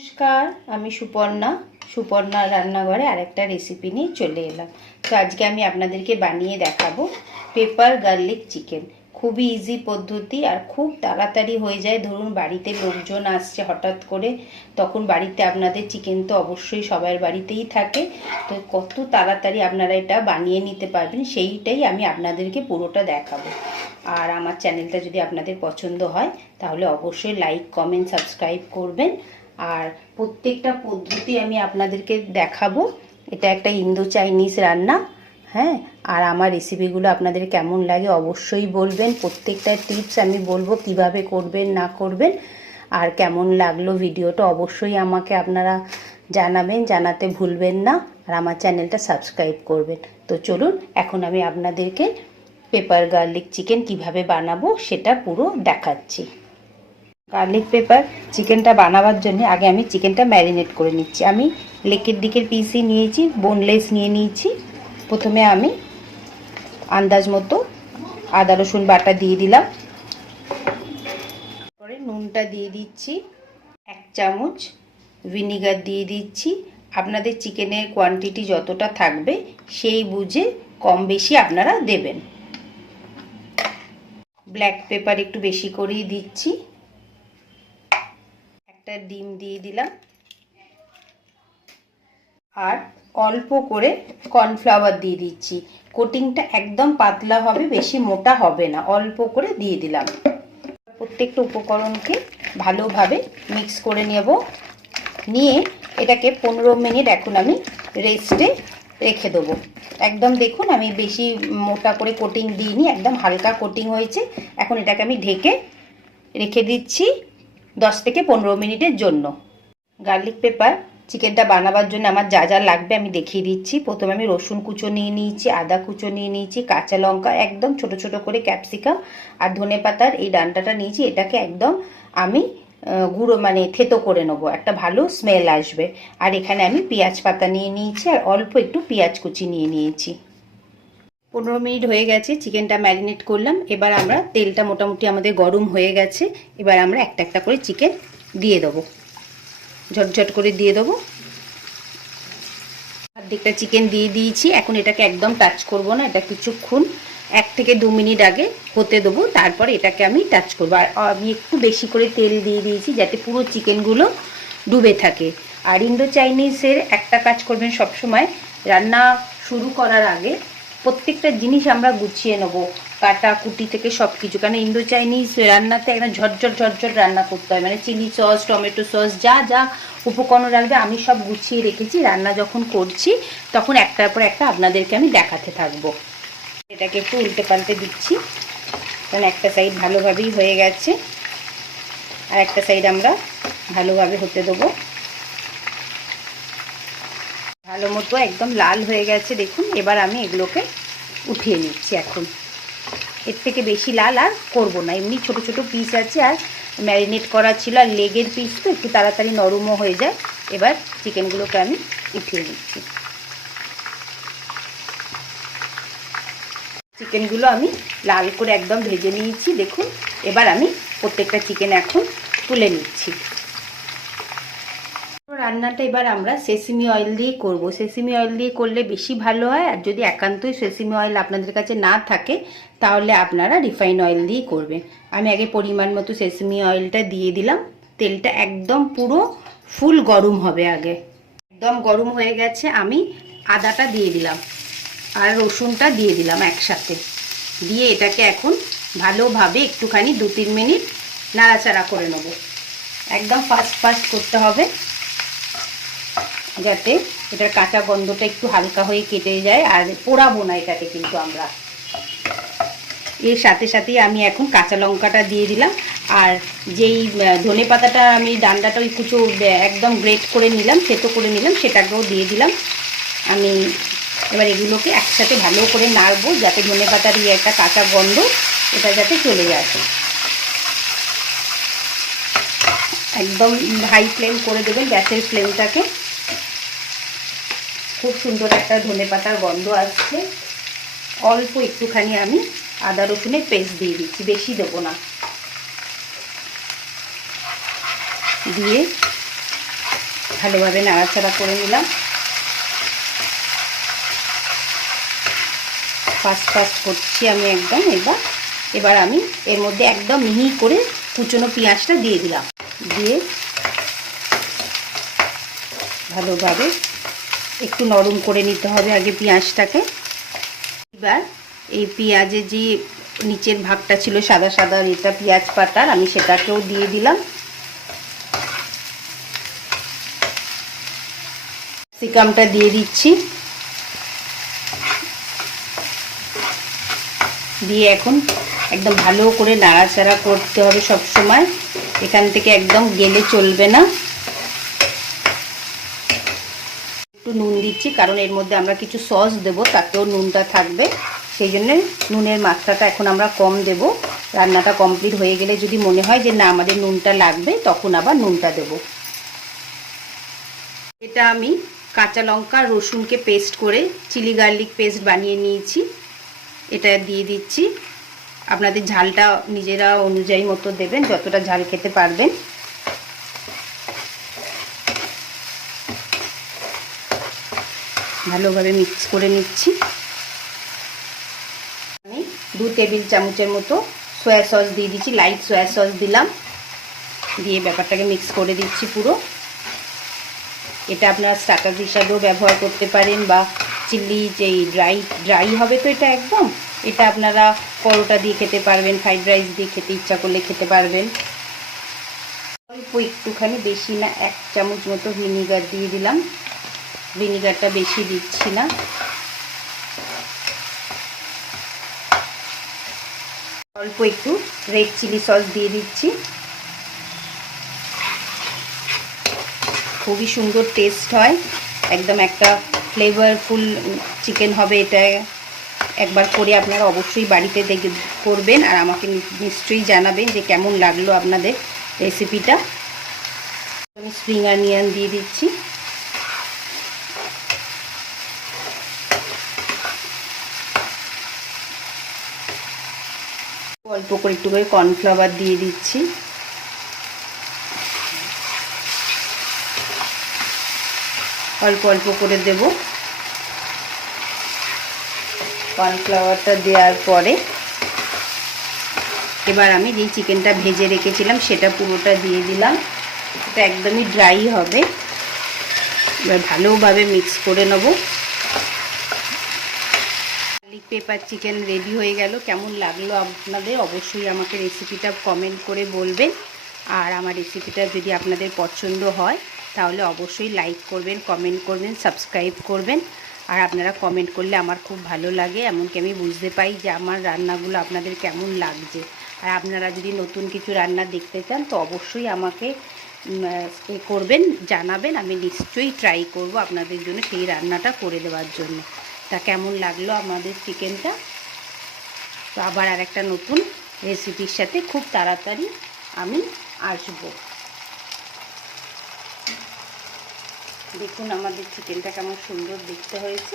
নমস্কার, আমি সুপর্ণা রান্নাঘরে আরেকটা রেসিপি নিয়ে চলে এলাম। তো আজকে আমি আপনাদেরকে বানিয়ে দেখাবো পেপার গার্লিক চিকেন। খুবই ইজি পদ্ধতি আর খুব তাড়াতাড়ি হয়ে যায়। ধরুন বাড়িতে লোকজন আসছে হঠাৎ করে, তখন বাড়িতে আপনাদের চিকেন তো অবশ্যই সবার বাড়িতেই থাকে। তো কত তাড়াতাড়ি আপনারা এটা বানিয়ে নিতে পারবেন সেইটাই আমি আপনাদেরকে পুরোটা দেখাবো। আর আমার চ্যানেলটা যদি আপনাদের পছন্দ হয় তাহলে অবশ্যই লাইক, কমেন্ট, সাবস্ক্রাইব করবেন। আর প্রত্যেকটা পদ্ধতি আমি আপনাদেরকে দেখাবো। এটা একটা ইন্দো চাইনিজ রান্না। হ্যাঁ, আর আমার রেসিপিগুলো আপনাদের কেমন লাগে অবশ্যই বলবেন। প্রত্যেকটা টিপস আমি বলবো কিভাবে করবেন না করবেন। আর কেমন লাগলো ভিডিওটা অবশ্যই আমাকে আপনারা জানাবেন, জানাতে ভুলবেন না। আর আমার চ্যানেলটা সাবস্ক্রাইব করবেন। তো চলুন এখন আমি আপনাদেরকে পেপার গার্লিক চিকেন কিভাবে বানাবো সেটা পুরো দেখাচ্ছি। গার্লিক পেপার চিকেনটা বানাবার জন্য আগে আমি চিকেনটা ম্যারিনেট করে নিচ্ছি। আমি লেকের দিকের পিসই নিয়েছি, বোনলেস নিয়ে নিয়েছি। প্রথমে আমি আন্দাজ মতো আদা রসুন বাটা দিয়ে দিলাম। পরে নুনটা দিয়ে দিচ্ছি, 1 চামচ ভিনিগার দিয়ে দিচ্ছি। আপনাদের চিকেনের কোয়ান্টিটি যতটা থাকবে সেই বুঝে কম বেশি আপনারা দেবেন। ব্ল্যাক পেপার একটু বেশি করেই দিচ্ছি। একটা ডিম দিয়ে দিলাম আর অল্প করে কর্নফ্লাওয়ার দিয়ে দিচ্ছি। কোটিংটা একদম পাতলা হবে, বেশি মোটা হবে না, অল্প করে দিয়ে দিলাম। প্রত্যেকটা উপকরণকে ভালোভাবে মিক্স করে নেব। নিয়ে এটাকে 15 মিনিট এখন আমি রেস্টে রেখে দেবো। একদম দেখুন আমি বেশি মোটা করে কোটিং দিইনি, একদম হালকা কোটিং হয়েছে। এখন এটাকে আমি ঢেকে রেখে দিচ্ছি 10 থেকে 15 মিনিটের জন্য। গার্লিক পেপার চিকেনটা বানাবার জন্য আমার যা যা লাগবে আমি দেখিয়ে দিচ্ছি। প্রথমে আমি রসুন কুচো নিয়ে নিয়েছি, আদা কুচো নিয়ে নিয়েছি, কাঁচা লঙ্কা একদম ছোট ছোট করে, ক্যাপসিকাম আর ধনেপাতার এই ডাঁটাটা নিয়েছি। এটাকে একদম আমি গুঁড়ো মানে থেতো করে নেবো, একটা ভালো স্মেল আসবে। আর এখানে আমি পেঁয়াজ পাতা নিয়ে নিয়েছি আর অল্প একটু পেঁয়াজ কুচি নিয়ে নিয়েছি। 15 মিনিট হয়ে গেছে চিকেনটা ম্যারিনেট করলাম। এবার আমরা তেলটা মোটামুটি আমাদের গরম হয়ে গেছে। এবার আমরা একটা একটা করে চিকেন দিয়ে দেবো, ঝটঝট করে দিয়ে দেবো। অর্ধেকটা চিকেন দিয়ে দিয়েছি। এখন এটাকে একদম টাচ করব না, এটা কিছুক্ষণ 1 থেকে 2 মিনিট আগে হতে দেবো, তারপরে এটাকে আমি টাচ করবো। আর আমি একটু বেশি করে তেল দিয়ে দিয়েছি যাতে পুরো চিকেনগুলো ডুবে থাকে। আর ইন্দো চাইনিজের একটা কাজ করবেন সবসময়, রান্না শুরু করার আগে প্রত্যেকটা জিনিস আমরা গুছিয়ে নেব, কাটা কুটি থেকে সব কিছু। কারণ ইন্দো চাইনিজ রান্নাতে একটা ঝটঝট ঝটঝট রান্না করতে হয়, মানে চিলি সস, টমেটো সস, যা যা উপকরণ রাখবে আমি সব গুছিয়ে রেখেছি। রান্না যখন করছি তখন একটার পর একটা আপনাদেরকে আমি দেখাতে থাকবো। এটাকে একটু উল্টে পাল্টে দিচ্ছি, কারণ একটা সাইড ভালোভাবেই হয়ে গেছে আর একটা সাইড আমরা ভালোভাবে হতে দেবো। ভালো মতো একদম লাল হয়ে গেছে দেখুন। এবার আমি এগুলোকে উঠিয়ে নিচ্ছি। এখন এর থেকে বেশি লাল আর করবো না, এমনি ছোট ছোট পিস আছে আর ম্যারিনেট করা ছিল আর লেগের পিস তো একটু তাড়াতাড়ি নরমও হয়ে যায়। এবার চিকেনগুলোকে আমি উঠিয়ে নিচ্ছি। চিকেনগুলো আমি লাল করে একদম ভেজে নিয়েছি দেখুন। এবার আমি প্রত্যেকটা চিকেন এখন তুলে নিচ্ছি। রান্নাটা এবার আমরা সেসিমি অয়েল দিয়ে করব। সেসিমি অয়েল দিয়ে করলে বেশি ভালো হয়। আর যদি একান্তই সেসিমি অয়েল আপনাদের কাছে না থাকে তাহলে আপনারা রিফাইন অয়েল দিয়ে করবেন। আমি আগে পরিমাণ মতো সেসিমি অয়েলটা দিয়ে দিলাম। তেলটা একদম পুরো ফুল গরম হবে, আগে একদম গরম হয়ে গেছে। আমি আদাটা দিয়ে দিলাম আর রসুনটা দিয়ে দিলাম একসাথে, দিয়ে এটাকে এখন ভালোভাবে একটুখানি 2-3 মিনিট নাড়াচাড়া করে নেব। একদম ফাস্ট ফাস্ট করতে হবে যাতে এটার কাঁচা গন্ধটা একটু হালকা হয়ে কেটে যায়। আর পোড়াবো না এটাকে কিন্তু আমরা। এর সাথে সাথেই আমি এখন কাঁচা লঙ্কাটা দিয়ে দিলাম আর যেই ধনে পাতাটা আমি ডান্ডাটা ওই কুচো একদম গ্রেট করে নিলাম, থেতো করে নিলাম, সেটাকেও দিয়ে দিলাম আমি। এবার এগুলোকে একসাথে ভালো করে নাড়বো যাতে ধনে পাতার একটা কাঁচা গন্ধ এটা যাতে চলে যায়। একদম হাই ফ্লেম করে দেবেন গ্যাসের ফ্লেমটাকে। খুব সুন্দর একটা ধনেপাতার গন্ধ আসছে। অল্প একটুখানি আমি আদা রসুনের পেস্ট দিয়ে দিচ্ছি, বেশি দেবো না। দিয়ে ভালোভাবে নাড়াচাড়া করে নিলাম। ফাস্ট করছি আমি একদম। এবার আমি এর মধ্যে একদম মিহি করে কুচনো পেঁয়াজটা দিয়ে দিলাম। দিয়ে ভালোভাবে একটু নরম করে নিতে হবে আগে পেঁয়াজটাকে। এবার এই পেঁয়াজের যে নিচের ভাগটা ছিল সাদা সাদা, এটা পেঁয়াজ পাতার, আমি সেটাকেও দিয়ে দিলাম। ক্যাপসিকামটা দিয়ে দিচ্ছি। দিয়ে এখন একদম ভালো করে নাড়াচাড়া করতে হবে সব সময়, এখান থেকে একদম গেলে চলবে না। একটু নুন দিচ্ছি কারণ এর মধ্যে আমরা কিছু সস দেব, তাতেও নুনটা থাকবে, সেই জন্য নুনের মাত্রাটা এখন আমরা কম দেব। রান্নাটা কমপ্লিট হয়ে গেলে যদি মনে হয় যে না আমাদের নুনটা লাগবে, তখন আবার নুনটা দেব। এটা আমি কাঁচা লঙ্কা রসুনকে পেস্ট করে চিলি গার্লিক পেস্ট বানিয়ে নিয়েছি, এটা দিয়ে দিচ্ছি। আপনাদের ঝালটা নিজেরা অনুযায়ী মতো দেবেন, যতটা ঝাল খেতে পারবেন। ভালোভাবে মিক্স করে নিচ্ছি। আমি 2 টেবিল চামচের মতো সয়া সস দিয়ে দিচ্ছি, লাইট সয়া সস দিলাম। দিয়ে ব্যাপারটাকে মিক্স করে দিচ্ছি পুরো। এটা আপনারা স্টার্টার হিসাবেও ব্যবহার করতে পারেন, বা চিলি যেই ড্রাই হবে তো এটা একদম, এটা আপনারা পরোটা দিয়ে খেতে পারবেন, ফ্রাইড রাইস দিয়ে খেতে ইচ্ছা করলে খেতে পারবেন। অল্প একটুখানি, বেশি না, 1 চামচ মতো ভিনিগার দিয়ে দিলাম। ভিনিগারটা বেশি দিচ্ছি না। অল্প একটু রেড চিলি সস দিয়ে দিচ্ছি। খুবই সুন্দর টেস্ট হয়, একদম একটা ফ্লেভারফুল চিকেন হবে এটা। একবার করে আপনারা অবশ্যই বাড়িতে করবেন, আর আমাকে নিশ্চয়ই জানাবেন যে কেমন লাগলো আপনাদের রেসিপিটা। আমি স্প্রিং অনিয়ন দিয়ে দিচ্ছি। অল্প করে একটু করে কর্নফ্লাওয়ার দিয়ে দিচ্ছি। অল্প অল্প করে দেব। কর্নফ্লাওয়ারটা দেওয়ার পরে এবার আমি যেই চিকেনটা ভেজে রেখেছিলাম সেটা পুরোটা দিয়ে দিলাম। এটা একদমই ড্রাই হবে। এবার ভালোভাবে মিক্স করে নেব। গার্লিক পেপার চিকেন রেডি হয়ে গেল। কেমন লাগলো আপনাদের অবশ্যই আমাকে রেসিপিটা কমেন্ট করে বলবেন। আর আমার রেসিপিটা যদি আপনাদের পছন্দ হয় তাহলে অবশ্যই লাইক করবেন, কমেন্ট করবেন, সাবস্ক্রাইব করবেন। আর আপনারা কমেন্ট করলে আমার খুব ভালো লাগে, এমনকি আমি বুঝতে পাই যে আমার রান্নাগুলো আপনাদের কেমন লাগছে। আর আপনারা যদি নতুন কিছু রান্না দেখতে চান তো অবশ্যই আমাকে করবেন, জানাবেন। আমি নিশ্চয়ই ট্রাই করব আপনাদের জন্য সেই রান্নাটা করে দেওয়ার জন্য। তা কেমন লাগলো আমাদের চিকেনটা। তো আবার আরেকটা নতুন রেসিপির সাথে খুব তাড়াতাড়ি আমি আসব। দেখুন আমাদের চিকেনটা কেমন সুন্দর দেখতে হয়েছে।